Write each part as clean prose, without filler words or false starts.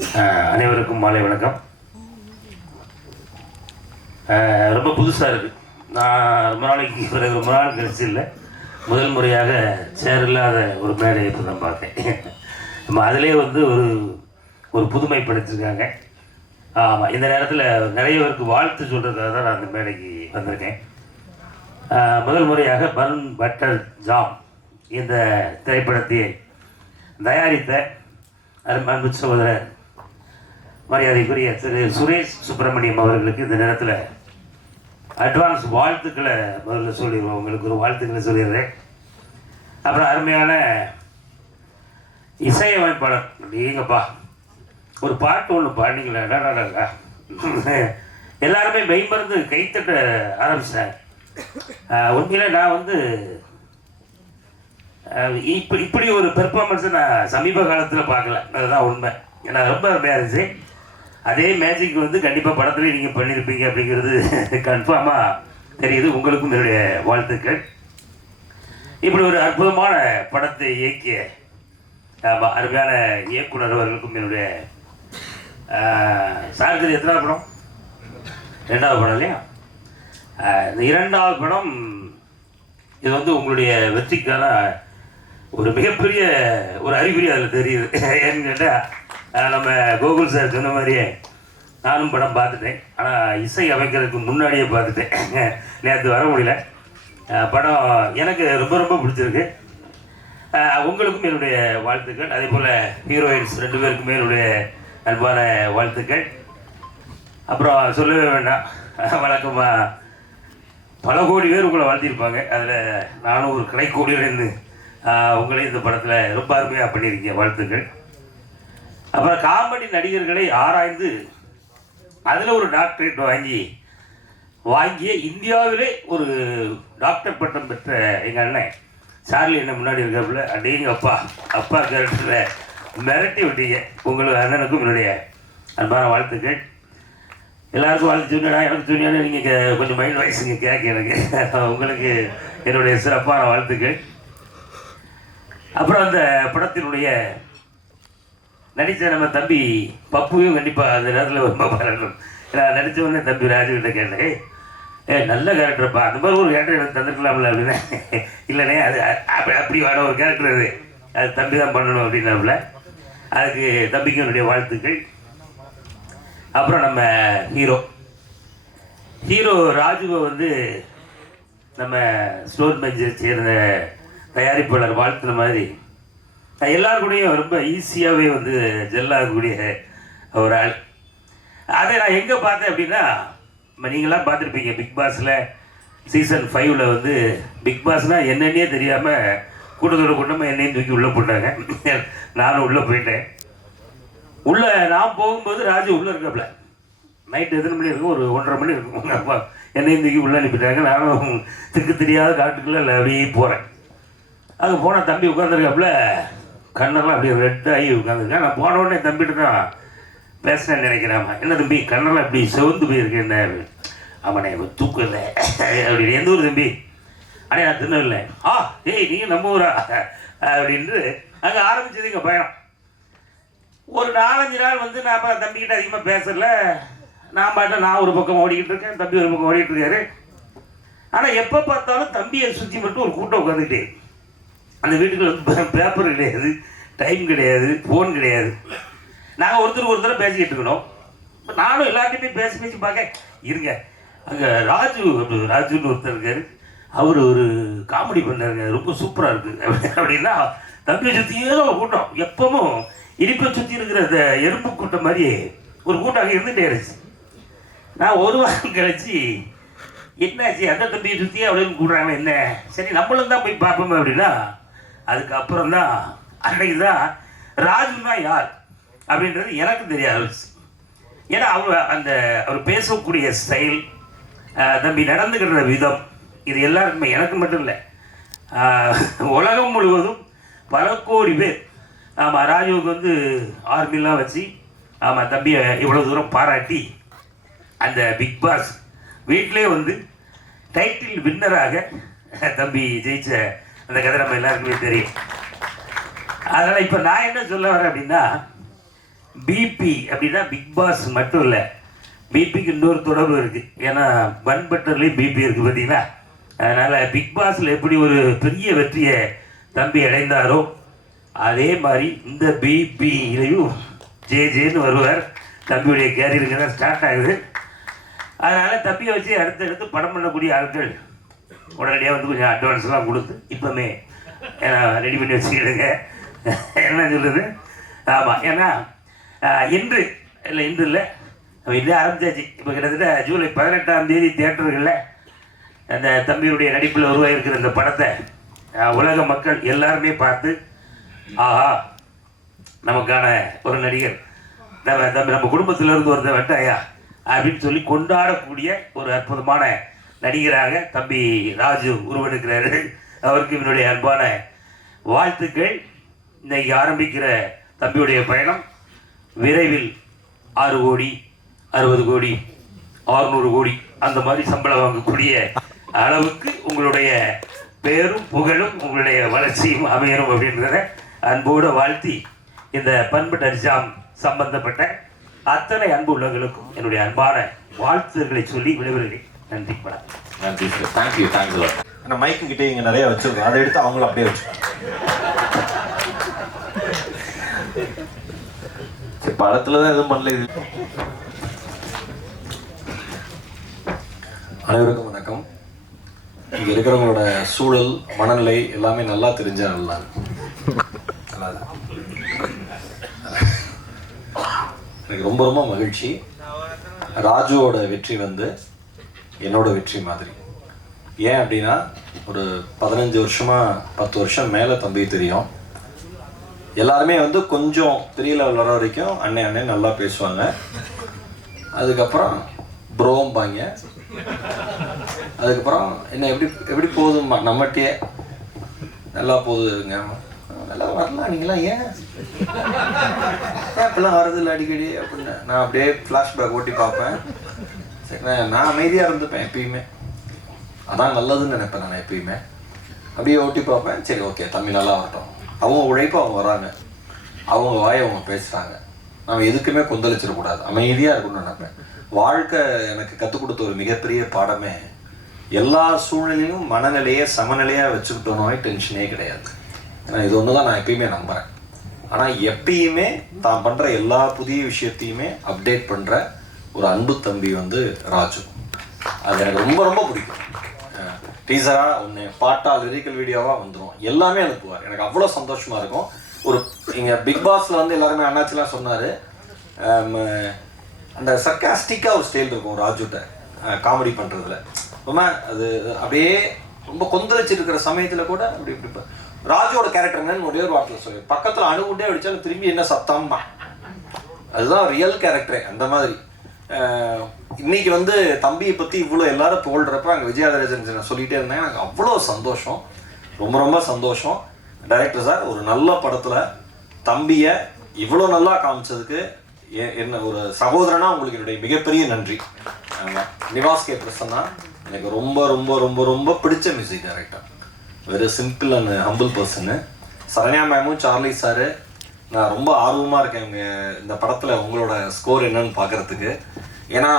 அனைவருக்கும் மாலை வணக்கம். ரொம்ப புதுசாக இருக்குது. நான் ரொம்ப நாளைக்கு பிறகு ரொம்ப நாள் கழிச்சு இல்லை, முதல் முறையாக சேர் இல்லாத ஒரு மேடையை இப்போ தான் பார்த்தேன். நம்ம அதிலே வந்து ஒரு புதுமை படைச்சிருக்காங்க. ஆமாம், இந்த நேரத்தில் நிறைய பேருக்கு வாழ்த்து சொல்கிறதுக்காக தான் நான் அந்த மேடைக்கு வந்திருக்கேன். முதல் முறையாக பன் பட்டர் ஜாம் இந்த திரைப்படத்தை தயாரித்த அன்பு சகோதரர் மரியாதைக்குரிய திரு சுரேஷ் சுப்பிரமணியம் அவர்களுக்கு இந்த நேரத்தில் அட்வான்ஸ் வாழ்த்துக்களை முதல்ல சொல்லிடுவோம். உங்களுக்கு ஒரு வாழ்த்துக்களை சொல்லிடுறேன். அப்புறம் அருமையான இசையமைப்பாளர் நீங்கப்பா ஒரு பாட்டு ஒன்று பாடிங்களா, எல்லாருமே மெய்மருந்து கைத்தட்ட ஆரம்பிச்சிட்டாங்க. உண்மையில் நான் வந்து இப்படி ஒரு பெர்ஃபார்மன்ஸை நான் சமீப காலத்தில் பார்க்கல. அதுதான் உண்மை. ஏன்னா ரொம்ப அருமையாக இருந்துச்சு. அதே மேஜிக் வந்து கண்டிப்பாக படத்துலேயே நீங்கள் பண்ணியிருப்பீங்க அப்படிங்கிறது கன்ஃபார்மாக தெரியுது. உங்களுக்கும் என்னுடைய வாழ்த்துக்கள். இப்படி ஒரு அற்புதமான படத்தை இயக்கிய அருமையான இயக்குனர் அவர்களுக்கும் என்னுடைய சார்ஜரி. எத்தனாவது படம்? 2வது படம் இல்லையா? இந்த 2வது படம் இது வந்து உங்களுடைய வெற்றிக்கான ஒரு மிகப்பெரிய ஒரு அறிகுறி அதில் தெரியுது. ஏன்னு கேட்டால் நம்ம கோகுல் சார் சொன்ன மாதிரியே நானும் படம் பார்த்துட்டேன். ஆனால் இசை அமைக்கிறதுக்கு முன்னாடியே பார்த்துட்டேன். நேற்று வர முடியல. படம் எனக்கு ரொம்ப ரொம்ப பிடிச்சிருக்கு. உங்களுக்கும் என்னுடைய வாழ்த்துக்கள். அதே போல் ஹீரோயின்ஸ் 2 பேருக்குமே என்னுடைய அன்பான வாழ்த்துக்கள். அப்புறம் சொல்லவே வேண்டாம், வழக்கமாக பல கோடி பேர் உங்களை வாழ்த்திருப்பாங்க. அதில் நானும் ஒரு கலைக்கோடியிலேருந்து உங்களே இந்த படத்தில் ரொம்ப அருமையாக பண்ணியிருக்கீங்க. வாழ்த்துக்கள். அப்புறம் காமெடி நடிகர்களை ஆராய்ந்து அதில் ஒரு டாக்டரேட் வாங்கிய இந்தியாவிலே ஒரு டாக்டர் பட்டம் பெற்ற எங்கள் அண்ணன் சார்லி என்ன முன்னாடி இருக்காப்புல. அப்படிங்க அப்பா கேரக்டரில் மிரட்டி விட்டீங்க. உங்களுக்கு அண்ணனுக்கும் என்னுடைய அன்பான வாழ்த்துக்கள். எல்லாருக்கும் வாழ்த்து சொன்னா எனக்கு சொன்னாலும் நீங்கள் கொஞ்சம் மைண்ட் வாய்ஸுங்க கேட்க எனக்கு. உங்களுக்கு என்னுடைய சிறப்பான வாழ்த்துக்கள். அப்புறம் அந்த படத்தினுடைய நடித்த நம்ம தம்பி பப்புவையும் கண்டிப்பாக அந்த நேரத்தில் ரொம்ப பாராட்டணும். நான் நடித்த உடனே தம்பி ராஜுகிட்ட கேட்டேன், நல்ல கேரக்டர்ப்பா, அந்த மாதிரி ஒரு கேரக்டர் எனக்கு தந்துருக்கலாம்ல அப்படின்னா, இல்லைண்ணே அது அப்படி வர ஒரு கேரக்டர் அது தம்பி தான் பண்ணணும் அப்படின்னாப்புல. அதுக்கு தம்பிக்கு என்னுடைய வாழ்த்துக்கள். அப்புறம் நம்ம ஹீரோ ராஜுவை வந்து நம்ம ஸ்டோன் பெஞ்சை சேர்ந்த தயாரிப்பாளர் வாழ்த்துன மாதிரி எல்லாருக்கூடையும் ரொம்ப ஈஸியாகவே வந்து ஜெல்லாகக்கூடிய ஒரு ஆள். அதை நான் எங்கே பார்த்தேன் அப்படின்னா, நீங்களாம் பார்த்துருப்பீங்க பிக் பாஸில் சீசன் 5ல் வந்து பிக் பாஸ்னால் என்னன்னே தெரியாமல் கூட்டமாக என்னையும் தூக்கி உள்ளே போட்டாங்க. நானும் உள்ளே போயிட்டேன். உள்ளே நான் போகும்போது ராஜு உள்ளே இருக்காப்புல. நைட்டு எத்தனை மணி இருக்கும்? ஒரு 1:30 மணி இருக்கும். அப்பா என்னையும் தூக்கி உள்ளே அனுப்பிட்டாங்க. நானும் திக்கு தெரியாத காட்டுக்குள்ளே அப்படியே போகிறேன். அங்கே போன தம்பி உட்காந்துருக்காப்புல, கண்ணெல்லாம் அப்படியே ரெட்டாகி உட்காந்துருக்கேன். நான் போன உடனே தம்பிட்டு தான் பேசினேன்னு நினைக்கிறாமா. என்ன தம்பி கண்ணெல்லாம் இப்படி செவந்து போயிருக்கேன்? என்ன அவனே தூக்கம் இல்லை அப்படின்னு. எந்த ஊர் தம்பி? அடே நான் தின்னவில்லை. ஏய் நீங்கள் நம்ம ஊரா அப்படின்ட்டு அங்கே ஆரம்பிச்சது எங்கள் பயணம். ஒரு 4-5 நாள் வந்து நான் தம்பிக்கிட்ட அதிகமாக பேசல. நான் பாட்ட நான் ஒரு பக்கம் ஓடிக்கிட்டு இருக்கேன், தம்பி ஒரு பக்கம் ஓடிக்கிட்டு இருக்காரு. ஆனால் எப்போ பார்த்தாலும் தம்பியை சுற்றி மட்டும் ஒரு கூட்டம் உட்காந்துக்கிட்டே. அந்த வீட்டுக்கு வந்து பேப்பர் கிடையாது, டைம் கிடையாது, ஃபோன் கிடையாது. நாங்கள் ஒருத்தர் பேசிக்கிட்டு இருக்கணும். இப்போ நானும் எல்லாத்தையுமே பேசி பார்க்க இருங்க. அங்கே ராஜுன்னு ஒருத்தர் இருக்கார். அவர் ஒரு காமெடி பண்ணாருங்க, ரொம்ப சூப்பராக இருக்குது அப்படின்னா தம்பியை சுற்றியே ஒரு கூட்டம். எப்பவும் இனிப்பை சுற்றி இருக்கிற இந்த எறும்பு கூட்டம் மாதிரி ஒரு கூட்டம் அங்கே இருந்துகிட்டே இருந்துச்சு. நான் ஒரு வாரம் கழிச்சு என்னாச்சு அந்த தம்பியை சுற்றியே அப்படின்னு கூடுறாங்க. என்ன சரி நம்மளும் தான் போய் பார்ப்போமே அப்படின்னா, அதுக்கப்புறம் தான் அன்றைக்கு தான் ராஜுன்னா யார் அப்படின்றது எனக்கு தெரிய ஆரம்பிச்சு. ஏன்னா அவர் பேசக்கூடிய ஸ்டைல், தம்பி நடந்துக்கிற விதம், இது எல்லாருக்குமே, எனக்கு மட்டும் இல்லை, உலகம் முழுவதும் பல கோடி பேர் ராஜுவுக்கு வந்து ஆர்மிலாம் வச்சு தம்பியை இவ்வளோ தூரம் பாராட்டி அந்த பிக் பாஸ் வீட்டிலே வந்து டைட்டில் வின்னராக தம்பி ஜெயிச்ச அந்த கதை நம்ம எல்லாருக்குமே தெரியும். அதனால் இப்போ நான் என்ன சொல்ல வரேன் அப்படின்னா, பிபி அப்படின்னா பிக் பாஸ் மட்டும் இல்லை, பிபிக்கு இன்னொரு தொடர்பு இருக்குது. ஏன்னா பன் பட்டர்லேயும் பிபி இருக்குது பார்த்தீங்களா. அதனால் பிக் பாஸில் எப்படி ஒரு பெரிய வெற்றியை தம்பி அடைந்தாரோ அதே மாதிரி இந்த பிபியிலையும் ஜேன்னு வருவார். தம்பியுடைய கேரியருக்கு தான் ஸ்டார்ட் ஆகுது. அதனால் தம்பியை வச்சு அடுத்தடுத்து படம் பண்ணக்கூடிய ஆட்கள் உடனடியாக வந்து கொஞ்சம் அட்வான்ஸ்லாம் கொடுத்து இப்போமே ரெடி பண்ணி வச்சுக்கிடுங்க. என்ன சொல்லுது? ஆமாம், ஏன்னா இன்று இல்லை நம்ம இதே ஆரம்பிச்சாச்சு. இப்போ கிட்டத்தட்ட ஜூலை 18ஆம் தேதி தியேட்டர்களில் அந்த தம்பியுடைய நடிப்பில் உருவாகிருக்கிற இந்த படத்தை உலக மக்கள் எல்லாருமே பார்த்து ஆஹா நமக்கான ஒரு நடிகர் தம்பி நம்ம குடும்பத்தில் இருந்து ஒருத்தர் வெட்டாயா அப்படின்னு சொல்லி கொண்டாடக்கூடிய ஒரு அற்புதமான நடிகராக தம்பி ராஜு உருவெடுக்கிறாரு. அவருக்கு இவனுடைய அன்பான வாழ்த்துக்கள். இன்னைக்கு ஆரம்பிக்கிற தம்பியுடைய பயணம் விரைவில் 6 கோடி 60 கோடி 600 கோடி அந்த மாதிரி சம்பளம் வாங்கக்கூடிய அளவுக்கு உங்களுடைய பேரும் புகழும் உங்களுடைய வளர்ச்சியும் அமையணும் அப்படின்றத அன்போடு வாழ்த்தி இந்த பண்பு அரிசாம் சம்பந்தப்பட்ட அத்தனை அன்பு உள்ளவர்களுக்கும் என்னுடைய அன்பான வாழ்த்துக்களை சொல்லி விடைபெறுகிறேன். நன்றி. நன்றி சார். தேங்க்யூ. தேங்க்ஸ். ஆனால் மைக்கு கிட்டே இங்கே நிறைய வச்சுருக்கோம், அதை எடுத்து அவங்களும் அப்படியே வச்சுக்கோங்க. சரி, படத்தில் தான் எதுவும் பண்ணல. இது அனைவருக்கும் வணக்கம். இங்கே இருக்கிறவங்களோட சூழல் மனநிலை எல்லாமே நல்லா தெரிஞ்ச நல்லா எனக்கு ரொம்ப ரொம்ப மகிழ்ச்சி. ராஜுவோட வெற்றி வந்து என்னோட வெற்றி மாதிரி. ஏன் அப்படின்னா ஒரு 15 வருஷமாக 10 வருஷம் மேலே தம்பி தெரியும். எல்லாருமே வந்து கொஞ்சம் பெரிய லெவல் வர வரைக்கும் அண்ணே நல்லா பேசுவாங்க. அதுக்கப்புறம் ப்ரோம்பாங்க. அதுக்கப்புறம் என்ன எப்படி போகுதும்மா நம்மகிட்டே நல்லா போகுதுங்க, நல்லா வரலாம், நீங்களாம் ஏன் இப்பெல்லாம் வரதில்லை அடிக்கடி அப்படின்னு நான் அப்படியே ஃப்ளாஷ்பேக் ஓட்டி பார்ப்பேன். சரி, நான் அமைதியாக இருந்துப்பேன் எப்பயுமே. அதான் நல்லதுன்னு நினைப்பேன் நான் எப்பயுமே. அப்படியே ஓட்டி பார்ப்பேன். சரி, ஓகே, தம்பி நல்லா வரட்டும். அவங்க உழைப்பு அவங்க வராங்க, அவங்க வாயை அவங்க பேசுகிறாங்க. நம்ம எதுக்குமே கொந்தளிச்சிடக்கூடாது, அமைதியாக இருக்கணும்னு நினைப்பேன். வாழ்க்கை எனக்கு கற்றுக் கொடுத்த ஒரு மிகப்பெரிய பாடமே எல்லா சூழ்நிலையும் மனநிலையே சமநிலையாக வச்சுக்கிட்டோனோவே டென்ஷனே கிடையாது. ஏன்னா இது ஒன்று தான் நான் எப்பயுமே நம்புகிறேன். ஆனால் எப்பயுமே தான் பண்ணுற எல்லா புதிய விஷயத்தையுமே அப்டேட் பண்ணுற ஒரு அன்பு தம்பி வந்து ராஜு. அது எனக்கு ரொம்ப ரொம்ப பிடிக்கும். டீசராக ஒன்று, பாட்டாக, லிரிக்கல் வீடியோவாக வந்துடும், எல்லாமே அனுப்புவார். எனக்கு அவ்வளோ சந்தோஷமாக இருக்கும். ஒரு இங்கே பிக் பாஸில் வந்து எல்லாருமே அண்ணாச்சிலாம் சொன்னார், அந்த சர்க்காஸ்டிக்காக ஒரு ஸ்டைல் இருக்கும் ராஜுட்ட காமெடி பண்ணுறதுல. ரொம்ப அது அப்படியே ரொம்ப கொந்தளிச்சிட்டு இருக்கிற சமயத்தில் கூட அப்படி இப்படி ராஜுவோட கேரக்டர் என்னன்னு ஒரே ஒரு வார்த்தையில் சொல்லி பக்கத்தில் அணுகுண்டே அடித்தாலும் திரும்பி என்ன சத்தம்மா, அதுதான் ரியல் கேரக்டரே. அந்த மாதிரி இன்னைக்கு வந்து தம்பியை பற்றி இவ்வளோ எல்லாரும் புகழ்கிறப்ப அங்கே விஜயாதரஜன் சொல்லிகிட்டே இருந்தேன். எனக்கு அவ்வளோ சந்தோஷம், ரொம்ப ரொம்ப சந்தோஷம். டைரக்டர் சார், ஒரு நல்ல படத்தில் தம்பியை இவ்வளோ நல்லா காமிச்சதுக்கு என்ன ஒரு சகோதரனா உங்களுக்கு என்னுடைய மிகப்பெரிய நன்றி. நிவாஸ் கே பிரசன்னா எனக்கு ரொம்ப ரொம்ப ரொம்ப ரொம்ப பிடிச்ச music director. Very simple and humble person. Sharanya மேமும் சார்லி சாரு, நான் ரொம்ப ஆர்வமாக இருக்கேன் இவங்க இந்த படத்தில் உங்களோட ஸ்கோர் என்னன்னு பார்க்குறதுக்கு. ஏன்னா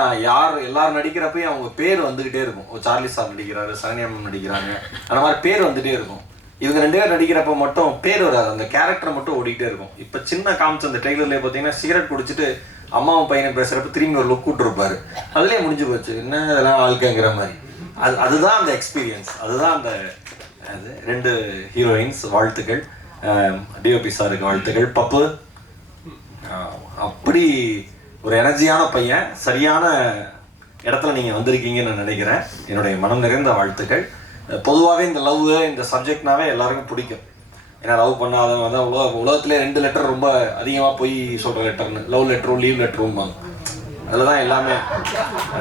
எல்லாரும் நடிக்கிறப்பையும் அவங்க பேர் வந்துக்கிட்டே இருக்கும். சார்லி சார் நடிக்கிறாரு, சரண்யா மேம் நடிக்கிறாங்க, அந்த மாதிரி பேர் வந்துகிட்டே இருக்கும். இவங்க 2 பேர் நடிக்கிறப்ப மட்டும் பேர் வராது, அந்த கேரக்டர் மட்டும் ஓடிக்கிட்டே இருக்கும். இப்போ சின்ன காமிச்ச அந்த ட்ரெய்லர்லேயே பார்த்தீங்கன்னா சிகரெட் குடிச்சிட்டு அம்மாவும் பையனை பேசுகிறப்ப திரும்பி ஒரு லுக் விட்டுருப்பாரு. அதுலேயே முடிஞ்சு போச்சு, என்ன இதெல்லாம் வாழ்க்கைங்கிற மாதிரி. அதுதான் அந்த எக்ஸ்பீரியன்ஸ், அதுதான் அந்த 2 ஹீரோயின்ஸ். வாழ்த்துக்கள். டிஓபி சாருக்கு வாழ்த்துக்கள். பப்பு அப்படி ஒரு எனர்ஜியான பையன், சரியான இடத்துல நீங்கள் வந்திருக்கீங்கன்னு நான் நினைக்கிறேன். என்னுடைய மனம் நிறைந்த வாழ்த்துக்கள். பொதுவாகவே இந்த லவ் இந்த சப்ஜெக்ட்னாவே எல்லாருக்கும் பிடிக்கும். ஏன்னா லவ் பண்ணாதவங்க தான் உலகத்திலே 2 லெட்டர் ரொம்ப அதிகமாக போய் சொல்கிற லெட்டர்னு, லவ் லெட்டரும் லீவ் லெட்டரும். அதில் தான் எல்லாமே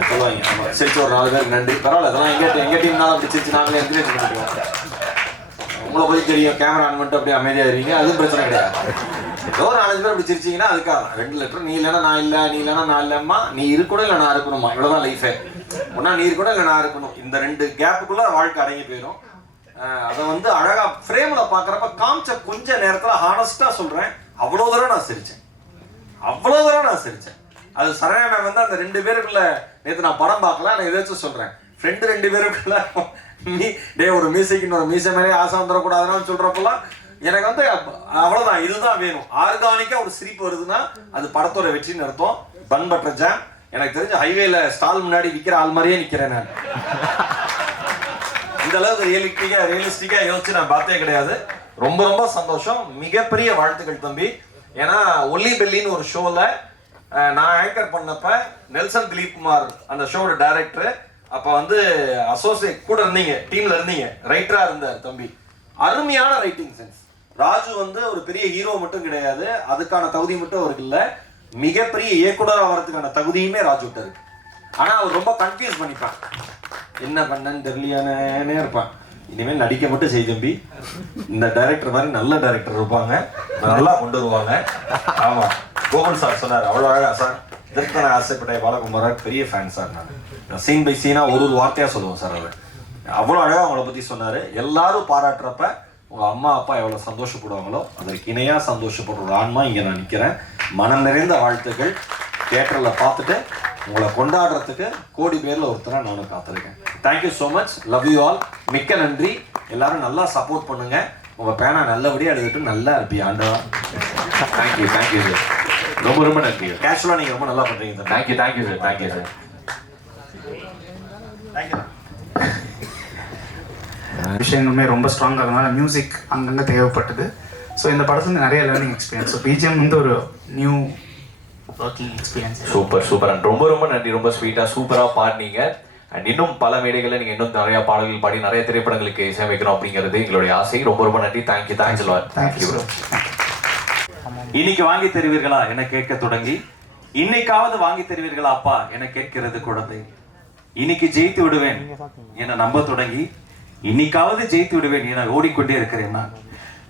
சொல்லுவாங்க. ஆமாம், சிரிச்சு ஒரு 4 பேருக்கு நன்றி. பரவாயில்ல, அதெல்லாம் எங்கள் டீம்னாலும் அப்படி சிரிச்சு நாங்களே என்கரேஜ் பண்ணிக்குவோம். உங்களை பற்றி தெரியும், கேமரா ஆன் பண்ணிட்டு அப்படியே அமைதியாக இருக்கீங்க, அதுவும் பிரச்சனை கிடையாது. ஏதோ ஒரு 4 பேர் அப்படி சிரிச்சிங்கன்னா அதுக்காக 2 லெட்டர். நீ இல்லைன்னா நான் இல்லை, நீ இல்லைன்னா நான் இல்லைம்மா, நீ இருக்கணும் இல்லை நான் இருக்கணுமா, இவ்வளோதான் லைஃபே. ஒன்றா நீ இருக்கணும் இல்லை நான் இருக்கணும். இந்த 2 கேப்புக்குள்ளே வாழ்க்கை அடங்கி போயிடும். அதை வந்து அழகாக ஃப்ரேமில் பார்க்குறப்ப காமிச்ச கொஞ்ச நேரத்தில் ஹானஸ்ட்டாக சொல்கிறேன், அவ்வளோ தூரம் நான் சிரித்தேன். அவ்வளோ தூரம் நான் சிரித்தேன். அது சரண்யா மேம் வந்து அந்த 2 பேருக்குள்ள நேற்று நான் படம் பார்க்கல, நான் எதாச்சும் சொல்கிறேன், ஃப்ரெண்டு 2 பேருக்குள்ள ஒரு மீசைக்கு இன்னொரு மீசை மேலே ஆசை வந்துடக்கூடாதுன்னு சொல்கிறப்பெல்லாம் எனக்கு வந்து அவ்வளோதான், இதுதான் வேணும். ஆர்கானிக்காக ஒரு சிரிப்பு வருதுன்னா அது படத்தோட வெற்றின்னு அர்த்தம். பன் பட்டர் ஜாம் எனக்கு தெரிஞ்ச ஹைவேல ஸ்டால் முன்னாடி விற்கிற ஆள் மாதிரியே நிற்கிறேன் நான். இந்த அளவுக்கு ரியலிஸ்டிக்காக யோசிச்சு நான் பார்த்தே கிடையாது. ரொம்ப ரொம்ப சந்தோஷம், மிகப்பெரிய வாழ்த்துக்கள் தம்பி. ஏன்னா ஒல்லி பெல்லின்னு ஒரு ஷோவில் நான் ஆங்கர் பண்ணப்ப நெல்சன் திலீப் குமார் அந்த ஷோட டைரக்டர், அப்போ வந்து அசோசியேட் கூட இருந்தீங்க, டீம்ல இருந்தீங்க, ரைட்டரா இருந்தார் தம்பி. அருமையான ரைட்டிங் சென்ஸ். ராஜு வந்து ஒரு பெரிய ஹீரோ மட்டும் கிடையாது, அதுக்கான தகுதி மட்டும் அவருக்கு இல்லை, மிகப்பெரிய இயக்குனர் ஆகிறதுக்கான தகுதியுமே ராஜுகிட்ட இருக்கு. ஆனா அவர் ரொம்ப கன்ஃபியூஸ் பண்ணிப்பான், என்ன பண்ணன்னு தெரியலையானே இருப்பான். இனிமேல் நடிக்க மட்டும் செய் தம்பி, இந்த டைரக்டர் மாதிரி நல்ல டைரக்டர் இருப்பாங்க, நல்லா கொண்டு வருவாங்க. ஆமா, கோகுல் சார் சொன்னார் அவ்வளோ அழகா, சார் இதற்கு நான் ஆசைப்பட்டேன் பாலகுமார் பெரிய ஃபேன் சார். நான் சீன் பை சீனா ஒரு வார்த்தையா சொல்லுவோம் சார். அவர் அவ்வளோ அழகாக அவங்கள பற்றி சொன்னார். எல்லாரும் பாராட்டுறப்ப உங்கள் அம்மா அப்பா எவ்வளோ சந்தோஷப்படுவாங்களோ அதற்கு இணையாக சந்தோஷப்படுற ஒரு ஆன்மா இங்கே நான் நிற்கிறேன். மனம் நிறைந்த வாழ்த்துக்கள். தியேட்டரில் பார்த்துட்டு உங்களை கொண்டாடுறதுக்கு கோடி பேரில் ஒருத்தராக நானும் காத்திருக்கேன். Thank you so much, love you all. மிக்க நன்றி. எல்லாரும் நல்லா சப்போர்ட் பண்ணுங்க. உங்கள் பேனா நல்லபடியாக எழுதிட்டு நல்லா இருப்பீங்க ஆண்டவா. தேங்க்யூ சார், ரொம்ப ரொம்ப நன்றி. கேஷுவலாக நீங்கள் ரொம்ப நல்லா பண்ணுறீங்க சார். Thank you sir. தேங்க்யூ. விஷயங்களுமே ரொம்ப ஸ்ட்ராங்காக இருந்தனால மியூசிக் அங்கங்கே தேவைப்பட்டது. ஸோ இந்த படத்துல நிறைய லேர்னிங் எக்ஸ்பீரியன்ஸ். ஸோ பிஜிஎம் வந்து ஒரு new working experience. Super and ரொம்ப ரொம்ப நன்றி. ரொம்ப ஸ்வீட்டாக சூப்பராக பாடினீங்க. அண்ட் இன்னும் பல மேடைகளில் நீங்கள் இன்னும் நிறைய பாடல்கள் பாடி நிறைய திரைப்படங்களுக்கு இசையமைக்கணும் அப்படிங்கிறது எங்களுடைய ஆசை. ரொம்ப ரொம்ப நன்றி. Thank you bro. இன்னைக்கு வாங்கி தருவீர்களா என கேட்க தொடங்கி, இன்னைக்காவது வாங்கி தருவீர்களா அப்பா என கேட்கிறது குழந்தை. இன்னைக்கு ஜெயித்து விடுவேன் என நம்ப தொடங்கி, இன்னைக்காவது ஜெயித்து விடுவேன் என ஓடிக்கொண்டே இருக்கிறேன் நான்.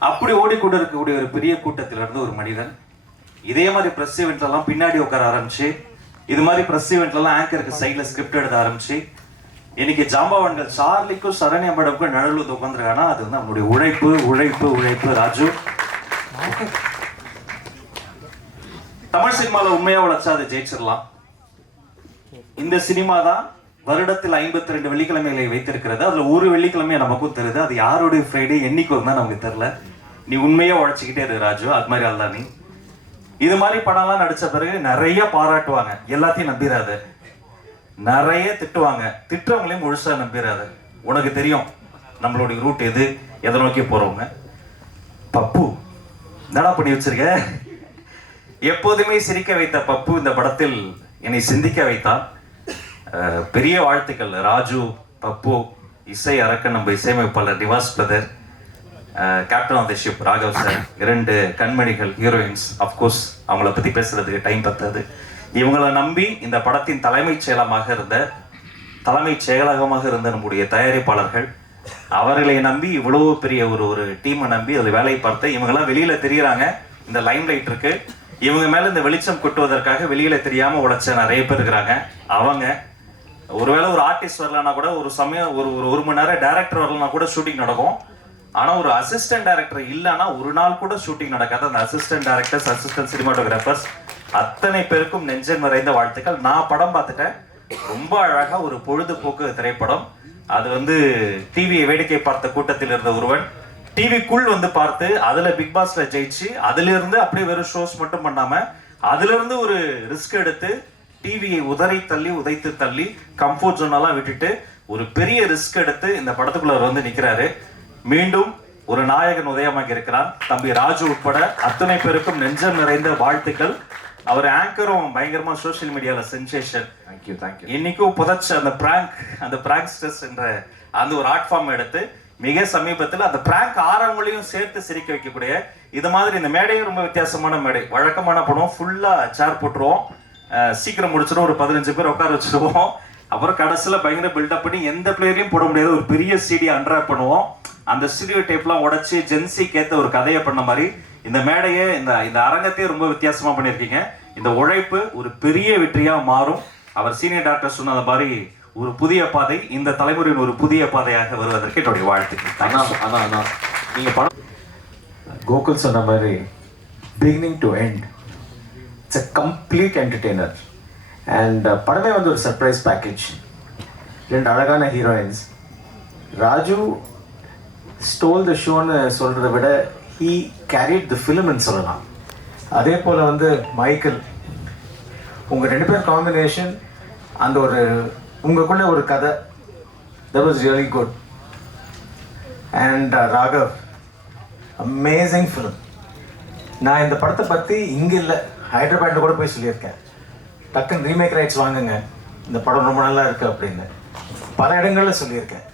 அப்படி ஓடிக்கொண்டு இருக்கக்கூடிய ஒரு பெரிய கூட்டத்திலிருந்து ஒரு மனிதன் இதே மாதிரி ப்ரெஸ் ஈவெண்ட்லாம் பின்னாடி உட்கார ஆரம்பிச்சு, இது மாதிரி ப்ரெஸ் ஈவெண்ட்லாம் ஆங்கருக்கு சைடில் ஸ்கிரிப்ட் எழுத ஆரம்பிச்சு, இன்னைக்கு ஜாம்பவான்கள் சார்லிக்கும் சரண்யா மேடமுக்கும் நிழல் உட்காந்துருக்கானா, அது வந்து நம்மளுடைய உழைப்பு. ராஜு தமிழ் சினிமாவில் உண்மையாக உழைச்சா அதை ஜெயிச்சிடலாம். இந்த சினிமா தான் வருடத்தில் 52 வெள்ளிக்கிழமைகளை வைத்திருக்கிறது. அதுல ஒரு வெள்ளிக்கிழமையை நமக்கும் தருது. அது யாருடைய ஃப்ரைடே என்னைக்கு வந்தா நமக்கு தெரியல. நீ உண்மையா உழைச்சிக்கிட்டே இரு ராஜு. அது மாதிரி அல்ல, நீ இது மாதிரி படம்லாம் நடிச்ச பிறகு நிறைய பாராட்டுவாங்க, எல்லாத்தையும் நம்பிடாத. நிறைய திட்டுவாங்க, திட்டுறவங்களையும் முழுசா நம்பிடாத. உனக்கு தெரியும் நம்மளுடைய ரூட் எது, எதை நோக்கி போறவங்க. பப்பு என்னடா பண்ணி வச்சிருக்க. எப்போதுமே சிரிக்க வைத்த பப்பு இந்த படத்தில் என்னை சிந்திக்க வைத்தான். பெரிய வாழ்த்துக்கள் ராஜு, பப்பு, இசை அரக்கன், நம்ம இசையமைப்பாளர் Nivas brother, captain of the ship Raghav sir, 2 கண்மணிகள் ஹீரோயின்ஸ். அஃப்கோர்ஸ் அவங்கள பற்றி பேசுறதுக்கு டைம் பத்தாது. இவங்களை நம்பி இந்த படத்தின் தலைமைச் செயலகமாக இருந்த நம்முடைய தயாரிப்பாளர்கள், அவர்களை நம்பி இவ்வளோ பெரிய ஒரு டீமை நம்பி அதில் வேலையை பார்த்து இவங்கெல்லாம் வெளியில தெரியுறாங்க. இந்த லைம் லைட் இருக்கு, இவங்க மேல இந்த வெளிச்சம் கொட்டுவதற்காக வெளியில தெரியாம உழைச்ச நிறைய பேர் இருக்கிறாங்க. அவங்க ஒருவேளை ஒரு ஆர்டிஸ்ட் வரலன்னா கூட, ஒரு சமயம் ஒரு மணி நேரம் டைரக்டர் வரலன்னா கூட ஷூட்டிங் நடக்கும். ஆனா ஒரு அசிஸ்டன்ட் டைரக்டர் இல்லைன்னா ஒரு நாள் கூட ஷூட்டிங் நடக்காது. அந்த அசிஸ்டன்ட் டைரக்டர்ஸ், அசிஸ்டன்ட் சினிமாட்டோகிராஃபர்ஸ் அத்தனை பேருக்கும் நெஞ்சம் நிறைந்த வாழ்த்துக்கள். நான் படம் பார்த்துட்டேன், ரொம்ப அழகா ஒரு பொழுதுபோக்கு திரைப்படம். அது வந்து டிவியை வேடிக்கை பார்த்த கூட்டத்தில் இருந்த ஒருவன் டிவிக்குள் வந்து பார்த்து அதுல பிக் பாஸ்ல ஜெயிச்சு, அதுல இருந்து அப்படியே வெறும் ஷோஸ் மட்டும் பண்ணாம அதுல இருந்து ஒரு ரிஸ்க் எடுத்து டிவியை உதைத்து தள்ளி கம்ஃபோர்ட் ஜோனெல்லாம் விட்டுட்டு ஒரு பெரிய ரிஸ்க் எடுத்து இந்த படத்துக்குள்ள வந்து நிக்கிறாரு. மீண்டும் ஒரு நாயகன் உதயமாக இருக்கிறார். தம்பி ராஜு உட்பட அத்தனை பேருக்கும் நெஞ்சம் நிறைந்த வாழ்த்துக்கள். அவர் ஆங்கரும் பயங்கரமா சோசியல் மீடியால சென்சேஷன். தேங்க்யூ. இன்னைக்கும் புதைச்ச அந்த பிராங்க்ஸ்டர்ஸ் என்ற அந்த ஒரு ஆர்ட் ஃபார்ம் எடுத்து மிக சமீபத்தில் அந்த பிராங்க் ஆரவங்களையும் சேர்த்து சிரிக்க வைக்கக்கூடிய இது மாதிரி இந்த மேடையும் ரொம்ப வித்தியாசமான மேடை. வழக்கமான படம் ஃபுல்லா சேர் போட்டுருவோம், சீக்கிரம் முடிச்சிடும், ஒரு 15 பேர் உட்கார வச்சிருவோம். அப்புறம் கடைசியில் பயங்கர பில்டப் பண்ணி எந்த பிளேயரையும் போட முடியாத ஒரு பெரிய சிடி அன்ராப் பண்ணுவோம். அந்த ஸ்டூடியோ டேப்லாம் உடைச்சி ஜென்சிக்கு ஏற்ற ஒரு கதையை பண்ண மாதிரி இந்த மேடையை இந்த அரங்கத்தையே ரொம்ப வித்தியாசமா பண்ணியிருக்கீங்க. இந்த உழைப்பு ஒரு பெரிய வெற்றியா மாறும். அவர் சீனியர் டாக்டர் சொன்ன மாதிரி ஒரு புதிய பாதை, இந்த தலைமுறையின் ஒரு புதிய பாதையாக வருவதற்கு என்னுடைய வாழ்த்துக்கள். நீங்க படம் கோகுல் சொன்ன மாதிரி beginning to end it's a complete entertainer. And படமே வந்து ஒரு சர்ப்ரைஸ் பேக்கேஜ். 2 அழகான ஹீரோயின்ஸ். ராஜு ஸ்டோல் த ஷோன்னு சொல்கிறத விட ஹீ கேரிட் த ஃபிலிம்னு சொல்லலாம். அதே போல் வந்து மைக்கேல், உங்கள் 2 பேர் காம்பினேஷன், அந்த ஒரு உங்களுக்குள்ள ஒரு கதை, that was really good. And Raghav, amazing film. நான் இந்த படத்தை பற்றி இங்கே இல்லை, ஹைதராபாத்தில் கூட போய் சொல்லியிருக்கேன், டக்குன்னு ரீமேக் ரைட்ஸ் வாங்குங்க, இந்த படம் ரொம்ப நல்லா இருக்குது அப்படின்னு பல இடங்களில் சொல்லியிருக்கேன்.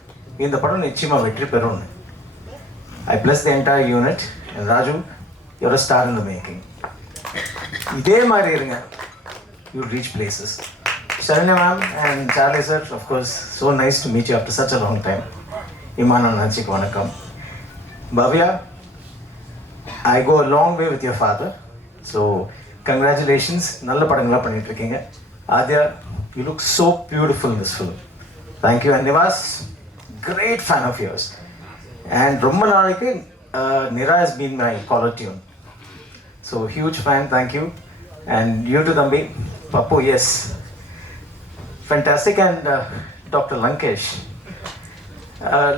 இந்த படம் நிச்சயமாக வெற்றி பெறும்னு. I bless the entire unit. Raju, you're a star in the making. இதே மாதிரி இருங்க, you reach places. Sharanya ma'am and Charlie sir, of course, so nice to meet you after such a long time. Iman and Nanchik, vanakkam. Bhavya, I go a long way with your father, so congratulations, nalla padangala pannittu irukeenga. Adya, you look so beautiful in this film. Thank you. And Nivas, great fan of yours. And romba naalukku Nira has been my caller tune, so huge fan. Thank you. And you too, Thambi. Pappu, yes, fantastic. And Dr. Lankesh.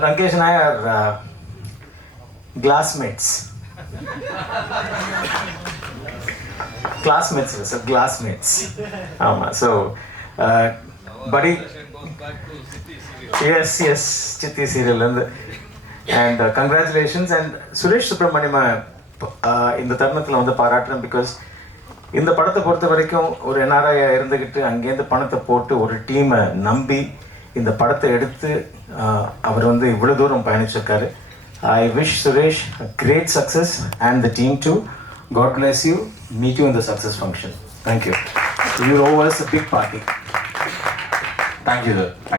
Lankesh and I are classmates. Classmates, sir, classmates. So, buddy. Yes, Chitti serial. And congratulations. And Suresh Subramaniam, இந்த தருணத்தில் வந்து பாராட்டுறேன். Because இந்த படத்தை பொறுத்த வரைக்கும் ஒரு NRI இருந்துக்கிட்டு அங்கேருந்து பணத்தை போட்டு ஒரு டீமை நம்பி இந்த படத்தை எடுத்து அவர் வந்து இவ்வளோ தூரம் பயணிச்சிருக்காரு. I wish Suresh great success and the team too. God bless you. Meet you in the success function. Thank you. You owe us a big party. Thank you sir.